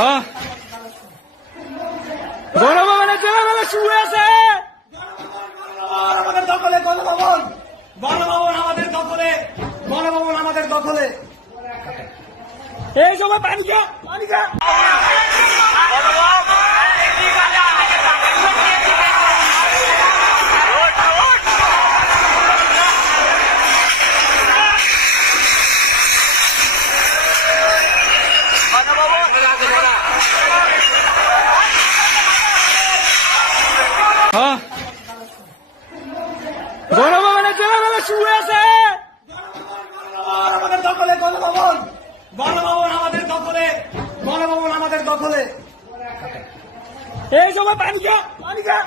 হ্যাঁ গণভবনে ছেলেবেলা শুয়ে আছে। আমাদের দখলে গণভবন, গণভবন আমাদের দখলে, গণভবন আমাদের দখলে। এই সময় পানি খা পানি খা। হ্যাঁ গণভবনে ছেলেবেলা শুয়ে আছে। আমাদের দখলে গণভবন, গণভবন আমাদের দখলে, গণভবন আমাদের দখলে। এই সময় পানি খা পানি খা।